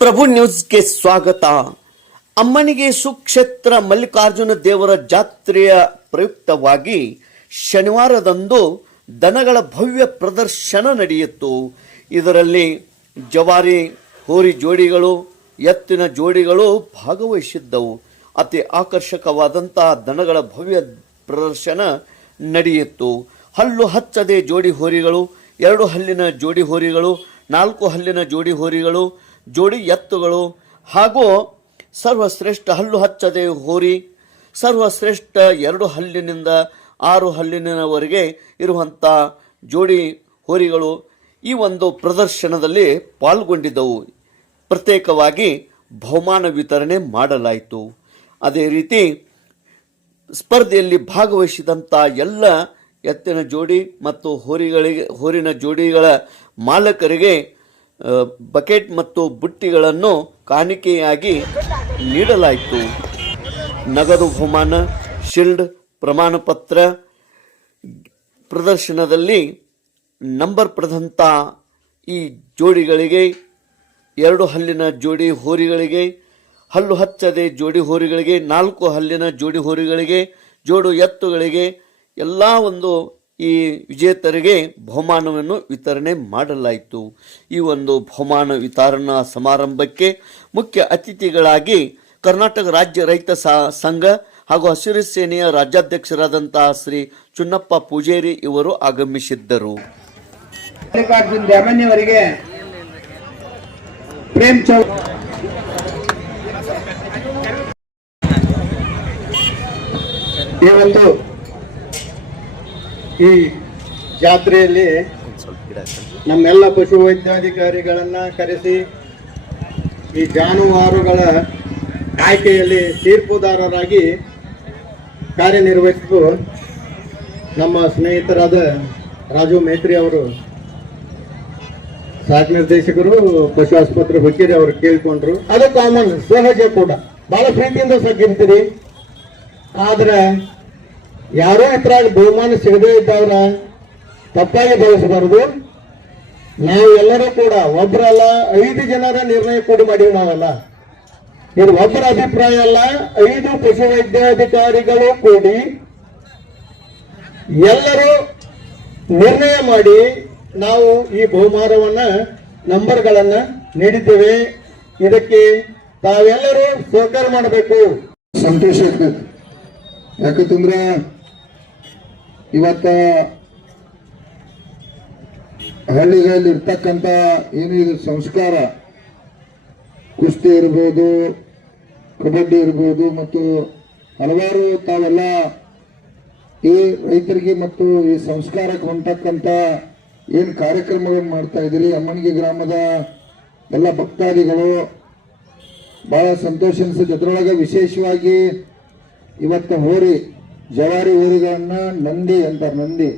ಪ್ರಭು ನ್ಯೂಸ್ಗೆ ಸ್ವಾಗತ. ಅಮ್ಮನಿಗೆ ಸುಕ್ಷೇತ್ರ ಮಲ್ಲಿಕಾರ್ಜುನ ದೇವರ ಜಾತ್ರೆಯ ಪ್ರಯುಕ್ತವಾಗಿ ಶನಿವಾರದಂದು ದನಗಳ ಭವ್ಯ ಪ್ರದರ್ಶನ ನಡೆಯಿತು. ಇದರಲ್ಲಿ ಜವಾರಿ ಹೋರಿ ಜೋಡಿಗಳು, ಎತ್ತಿನ ಜೋಡಿಗಳು ಭಾಗವಹಿಸಿದ್ದವು. ಅತಿ ಆಕರ್ಷಕವಾದಂತಹ ದನಗಳ ಭವ್ಯ ಪ್ರದರ್ಶನ ನಡೆಯಿತು. ಹಲ್ಲು ಹಚ್ಚದೆ ಜೋಡಿ ಹೋರಿಗಳು, 2 ಹಲ್ಲಿನ ಜೋಡಿ ಹೋರಿಗಳು, 4 ಹಲ್ಲಿನ ಜೋಡಿ ಹೋರಿಗಳು, ಜೋಡಿ ಎತ್ತುಗಳು ಹಾಗೂ ಸರ್ವಶ್ರೇಷ್ಠ ಹಲ್ಲು ಹಚ್ಚದೆ ಹೋರಿ, ಸರ್ವಶ್ರೇಷ್ಠ 2 ಹಲ್ಲಿನಿಂದ 6 ಹಲ್ಲಿನವರೆಗೆ ಇರುವಂಥ ಜೋಡಿ ಹೋರಿಗಳು ಈ ಒಂದು ಪ್ರದರ್ಶನದಲ್ಲಿ ಪಾಲ್ಗೊಂಡಿದ್ದವು. ಪ್ರತ್ಯೇಕವಾಗಿ ಬಹುಮಾನ ವಿತರಣೆ ಮಾಡಲಾಯಿತು. ಅದೇ ರೀತಿ ಸ್ಪರ್ಧೆಯಲ್ಲಿ ಭಾಗವಹಿಸಿದಂಥ ಎಲ್ಲ ಎತ್ತಿನ ಜೋಡಿ ಮತ್ತು ಹೋರಿನ ಜೋಡಿಗಳ ಮಾಲಕರಿಗೆ ಬಕೆಟ್ ಮತ್ತು ಬುಟ್ಟಿಗಳನ್ನು ಕಾಣಿಕೆಯಾಗಿ ನೀಡಲಾಯಿತು. ನಗದು ಬಹುಮಾನ, ಶೀಲ್ಡ್, ಪ್ರಮಾಣ ಪತ್ರ. ಪ್ರದರ್ಶನದಲ್ಲಿ ನಂಬರ್ ಪಡೆದಂಥ ಈ ಜೋಡಿಗಳಿಗೆ, 2 ಹಲ್ಲಿನ ಜೋಡಿ ಹೋರಿಗಳಿಗೆ, ಹಲ್ಲು ಹಚ್ಚದೆ ಜೋಡಿ ಹೋರಿಗಳಿಗೆ, 4 ಹಲ್ಲಿನ ಜೋಡಿ ಹೋರಿಗಳಿಗೆ, ಜೋಡು ಎತ್ತುಗಳಿಗೆ ಎಲ್ಲ ಒಂದು ಈ ವಿಜೇತರಿಗೆ ಬಹುಮಾನವನ್ನು ವಿತರಣೆ ಮಾಡಲಾಯಿತು. ಈ ಒಂದು ಬಹುಮಾನ ವಿತರಣಾ ಸಮಾರಂಭಕ್ಕೆ ಮುಖ್ಯ ಅತಿಥಿಗಳಾಗಿ ಕರ್ನಾಟಕ ರಾಜ್ಯ ರೈತ ಸಂಘ ಹಾಗೂ ಹಸಿರು ಸೇನೆಯ ರಾಜ್ಯಾಧ್ಯಕ್ಷರಾದಂತಹ ಶ್ರೀ ಚುನ್ನಪ್ಪ ಪೂಜೇರಿ ಇವರು ಆಗಮಿಸಿದ್ದರು. ಮಲ್ಲಿಕಾರ್ಜುನ್ ದ್ಯಾಮಣ್ಯವರಿಗೆ ಪ್ರೇಮ್ ಚೌ ಈ ಜಾತ್ರೆಯಲ್ಲಿ ನಮ್ಮೆಲ್ಲ ಪಶು ವೈದ್ಯಾಧಿಕಾರಿಗಳನ್ನ ಕರೆಸಿ ಈ ಜಾನುವಾರುಗಳ ಆಯ್ಕೆಯಲ್ಲಿ ತೀರ್ಪುದಾರರಾಗಿ ಕಾರ್ಯನಿರ್ವಹಿಸಲು ನಮ್ಮ ಸ್ನೇಹಿತರಾದ ರಾಜು ಮೇತ್ರಿ ಅವರು, ಸಹ ನಿರ್ದೇಶಕರು, ಪಶು ಆಸ್ಪತ್ರೆ ಹುಕ್ಕೇರಿ ಅವರು ಕೇಳಿಕೊಂಡ್ರು. ಅದು ಕಾಮನ್, ಸಹಜ ಕೂಡ. ಬಹಳ ಪ್ರೀತಿಯಿಂದ ಸಗ್ಗಿರ್ತೀರಿ. ಆದ್ರೆ ಯಾರೋ ಇತರಾಗ ಬಹುಮಾನ ಸಿಗದೇ ಇದ್ದವ್ರ ತಪ್ಪಾಗಿ ಭಾವಿಸಬಾರದು. ನಾವು ಎಲ್ಲರೂ ಕೂಡ ಒಬ್ಬರಲ್ಲ 5 ಜನರ ನಿರ್ಣಯ ಕೂಡಿ ಮಾಡಿವಿ. ನಾವೆಲ್ಲ ಇದು ಒಬ್ಬರ ಅಭಿಪ್ರಾಯ ಅಲ್ಲ, 5 ಪಶು ವೈದ್ಯಾಧಿಕಾರಿಗಳು ಕೂಡಿ ಎಲ್ಲರೂ ನಿರ್ಣಯ ಮಾಡಿ ನಾವು ಈ ಬಹುಮಾನವನ್ನ ನಂಬರ್ಗಳನ್ನ ನೀಡಿದ್ದೇವೆ. ಇದಕ್ಕೆ ತಾವೆಲ್ಲರೂ ಸಹಕಾರ ಮಾಡಬೇಕು. ಸಂತೋಷ ಆಗ್ತದೆ. ಯಾಕಂತಂದ್ರೆ ಇವತ್ತ ಹಳ್ಳಿಗಳಲ್ಲಿ ಇರ್ತಕ್ಕಂಥ ಏನಿದು ಸಂಸ್ಕಾರ, ಕುಸ್ತಿ ಇರ್ಬೋದು, ಕಬಡ್ಡಿ ಇರ್ಬೋದು, ಮತ್ತು ಹಲವಾರು ತಾವೆಲ್ಲ ಈ ರೈತರಿಗೆ ಮತ್ತು ಈ ಸಂಸ್ಕಾರಕ್ಕೆ ಹೊಂಟಕ್ಕಂಥ ಏನು ಕಾರ್ಯಕ್ರಮಗಳನ್ನು ಮಾಡ್ತಾ ಇದ್ದೀರಿ. ಅಮ್ಮನಿಗೆ ಗ್ರಾಮದ ಎಲ್ಲ ಭಕ್ತಾದಿಗಳು ಬಹಳ ಸಂತೋಷ ಅನಿಸುತ್ತೆ. ಅದರೊಳಗೆ ವಿಶೇಷವಾಗಿ ಇವತ್ತು ಹೋರಿ, ಜವಾರಿ ಹೋರಿಗಳನ್ನ ನಂದಿ ಅಂತಾರೆ. ನಂದಿ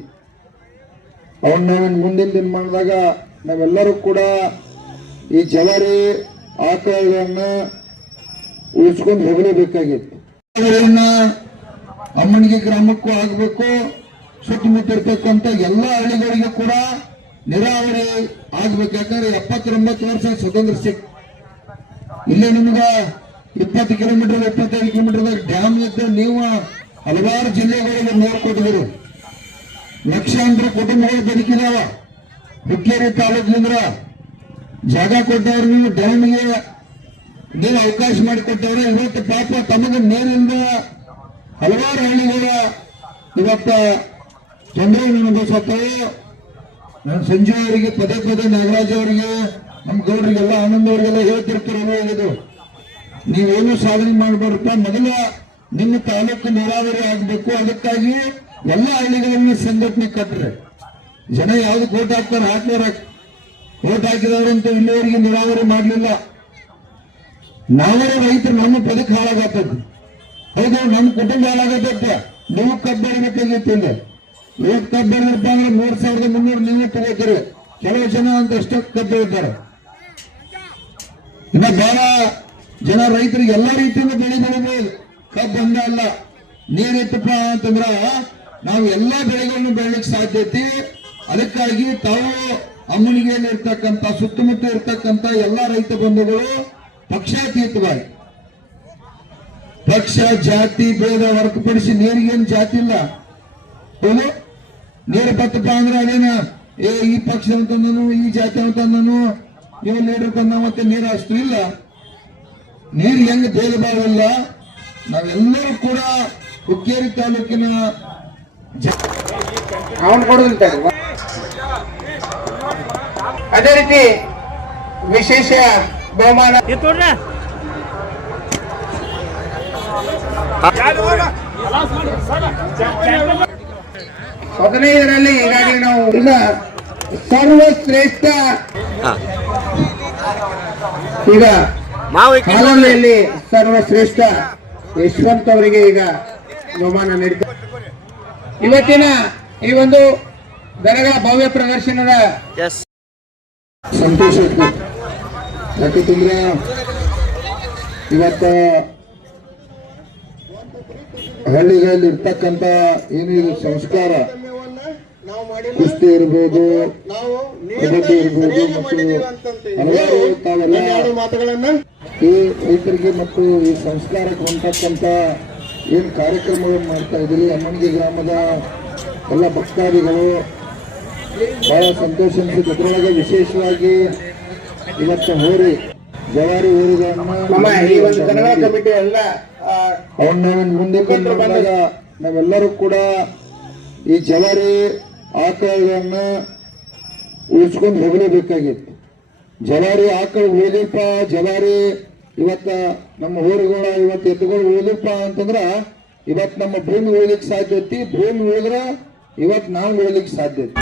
ಅವನ್ನ ನಾವೇನು ಮುಂದಿನ ದಿನ ಮಾಡಿದಾಗ ನಾವೆಲ್ಲರೂ ಕೂಡ ಈ ಜವಾರಿ ಆಕಳಗಳನ್ನ ಉಳಿಸ್ಕೊಂಡು ಹೋಗಲೇಬೇಕಾಗಿತ್ತು. ಅಮ್ಮನಿಗೆ ಗ್ರಾಮಕ್ಕೂ ಆಗಬೇಕು, ಸುತ್ತಮುತ್ತ ಇರ್ತಕ್ಕಂಥ ಎಲ್ಲ ಹಳ್ಳಿಗಳಿಗೆ ಕೂಡ ನೀರಾವರಿ ಆಗ್ಬೇಕು. ಯಾಕಂದ್ರೆ 79 ವರ್ಷ ಸ್ವತಂತ್ರ ಸಿಕ್ ಇಲ್ಲೇ ನಿಮ್ಗೆ 20 ಕಿಲೋಮೀಟರ್ 25 ಕಿಲೋಮೀಟರ್ದಾಗ ಡ್ಯಾಮ್ ಇದ್ದು ನೀವು ಹಲವಾರು ಜಿಲ್ಲೆಗಳಿಗೆ ನೀರು ಕೊಟ್ಟಿದ್ದೀರಿ. ಲಕ್ಷಾಂತರ ಕುಟುಂಬಗಳು ಬದುಕಿದಾವ. ಹುಕ್ಕೇರಿ ತಾಲೂಕಿನಿಂದ ಜಾಗ ಕೊಟ್ಟವ್ರು, ನೀವು ಡ್ಯಾಮ್ಗೆ ನೀರು ಅವಕಾಶ ಮಾಡಿಕೊಟ್ಟವ್ರೆ. ಇವತ್ತು ಪಾಪ ತಮಗೆ ನೀರಿಂದ ಹಲವಾರು ಹಳ್ಳಿಗಳ ಇವತ್ತ ತೊಂದರೆ ಅನುಭವಿಸುತ್ತವೆ. ನಾನು ಸಂಜೆ ಅವರಿಗೆ ಪದೇ ನಾಗರಾಜ್ ಅವರಿಗೆ, ನಮ್ಮ ಗೌಡರಿಗೆಲ್ಲ, ಆನಂದ್ ಅವರಿಗೆಲ್ಲ ಹೇಳ್ತಿರ್ತಾರೆ, ನೀವೇನು ಸಾಧನೆ ಮಾಡಬಾರಪ್ಪ, ಮೊದಲ ನಿಮ್ಮ ತಾಲೂಕು ನೀರಾವರಿ ಆಗಬೇಕು. ಅದಕ್ಕಾಗಿ ಎಲ್ಲ ಹಳ್ಳಿಗಳನ್ನು ಸಂಘಟನೆ ಕಟ್ಟರೆ ಜನ ಯಾವ್ದು ಓಟ್ ಹಾಕ್ತಾರೆ, ಓಟ್ ಹಾಕಿದವರಂತೂ ಇಲ್ಲಿವರೆಗೆ ನೀರಾವರಿ ಮಾಡಲಿಲ್ಲ. ನಾವೇ ರೈತರು, ನಮ್ಮ ಬದುಕು ಹಾಳಾಗತ್ತದ. ಹೌದು, ನಮ್ಮ ಕುಟುಂಬ ಹಾಳಾಗತ್ತ. ನೀವು ಕಬ್ಬು ಬೆಳಿಬೇಕಾಗಿತ್ತಿಲ್ಲ. ಇವತ್ತು ಕಬ್ಬು ಬೆಳೆದಪ್ಪ ಅಂದ್ರೆ 3,300 ನೀವೇ ತಗೋತೀರಿ. ಕೆಲವು ಜನ ಅಂತಷ್ಟು ಕಬ್ಬು ಬೆಳಿತಾರೆ. ಇನ್ನ ಬಹಳ ಜನ ರೈತರಿಗೆ ಎಲ್ಲ ರೀತಿಯಿಂದ ಬೆಳೆ ಬೆಳಿಬೋದು. ಕಬ್ಬು ಒಂದೇ ಅಲ್ಲ, ನೀರಿತ್ತಪ್ಪ ಅಂತಂದ್ರ ನಾವು ಎಲ್ಲಾ ಬೆಳೆಗಳನ್ನು ಬೆಳಲಿಕ್ಕೆ ಸಾಧ್ಯತೆ. ಅದಕ್ಕಾಗಿ ತಾವು ಅಮ್ಮನಿಗೆಯಲ್ಲಿ ಇರ್ತಕ್ಕಂಥ ಸುತ್ತಮುತ್ತ ಇರ್ತಕ್ಕಂಥ ಎಲ್ಲ ರೈತ ಬಂಧುಗಳು ಪಕ್ಷಾತೀತವಾಗಿ ಪಕ್ಷ ಜಾತಿ ಭೇದ ಹೊರತುಪಡಿಸಿ ನೀರಿಗೇನು ಜಾತಿ ಇಲ್ಲ. ಹೌದು, ನೀರು ಬತ್ತಪ್ಪ ಅಂದ್ರೆ ಅದೇನ ಈ ಪಕ್ಷ ಅಂತಂದನು ಈ ಜಾತಿ ಅಂತಂದನು ನೀವು ನೀರು ತಂದ ಮತ್ತೆ ನೀರು ಅಷ್ಟು ಇಲ್ಲ. ನೀರು ಹೆಂಗ್ ಭೇದ ಭಾವ ಇಲ್ಲ. ನಾವೆಲ್ಲರೂ ಕೂಡ ಹುಕ್ಕೇರಿ ತಾಲೂಕಿನ ಅವನು ಕೊಡುವಂತ ಅದೇ ರೀತಿ ವಿಶೇಷ ಬಹುಮಾನ 15ರಲ್ಲಿ ಈಗಾಗಲೇ ನಾವು ಈಗ ಸರ್ವಶ್ರೇಷ್ಠ ಈಗ ಹಾಲಲ್ಲಿ ಸರ್ವಶ್ರೇಷ್ಠ ಯಶವಂತ್ ಅವರಿಗೆ ಈಗ ಬಹುಮಾನ ನೀಡಿದ್ದಾರೆ. ಇವತ್ತಿನ ಈ ಒಂದು ದನಗಳ ಭವ್ಯ ಪ್ರದರ್ಶನದ ಸಂತೋಷ ಯಾಕಂದ್ರೆ ಇವತ್ತ ಹಳ್ಳಿಗಳಲ್ಲಿ ಇರ್ತಕ್ಕಂಥ ಏನಿದು ಸಂಸ್ಕಾರ ಕುಸ್ತಿ ಇರ್ಬೋದು, ಕಬಡ್ಡಿ ಇರ್ಬೋದು ಮತ್ತು ಹಲವಾರು ತಾವೆಲ್ಲ ಈ ರೈತರಿಗೆ ಮತ್ತು ಈ ಸಂಸ್ಕಾರಕ್ಕೆ ಹೊಂದತಕ್ಕಂಥ ಏನು ಕಾರ್ಯಕ್ರಮಗಳನ್ನು ಮಾಡ್ತಾ ಇದ್ದೀರಿ ಅಮ್ಮನಿಗೆ ಗ್ರಾಮದ ಎಲ್ಲ ಭಕ್ತಾದಿಗಳು ಬಹಳ ಸಂತೋಷ ಅನಿಸುತ್ತೆ. ಅದರೊಳಗೆ ವಿಶೇಷವಾಗಿ ಇವತ್ತು ಹೋರಿ ಜವಾರಿ ಹೋರಿಗಳನ್ನ ಅವನ್ನ ಮುಂದೆ ಬಂದಾಗ ನಾವೆಲ್ಲರೂ ಕೂಡ ಈ ಜವಾರಿ ಆಕಳಗಳನ್ನ ಉಳಿಸ್ಕೊಂಡು ಹೋಗಲೇಬೇಕಾಗಿತ್ತು. ಜವಾರಿ ಆಕಳ ಉಳಿದಪ್ಪ, ಜವಾರಿ ಇವತ್ತ ನಮ್ಮ ಹೋರಿಗಳ ಇವತ್ತು ಎತ್ತುಗಳು ಉಳಿದಪ್ಪ ಅಂತಂದ್ರ ಇವತ್ತು ನಮ್ಮ ಭೂಮಿ ಉಳಿಲಿಕ್ಕೆ ಸಾಧ್ಯ ಐತಿ. ಭೂಮಿ ಉಳಿದ್ರ ಇವತ್ತು ನಾವು ಉಳಿಲಿಕ್ಕೆ ಸಾಧ್ಯ ಐತಿ.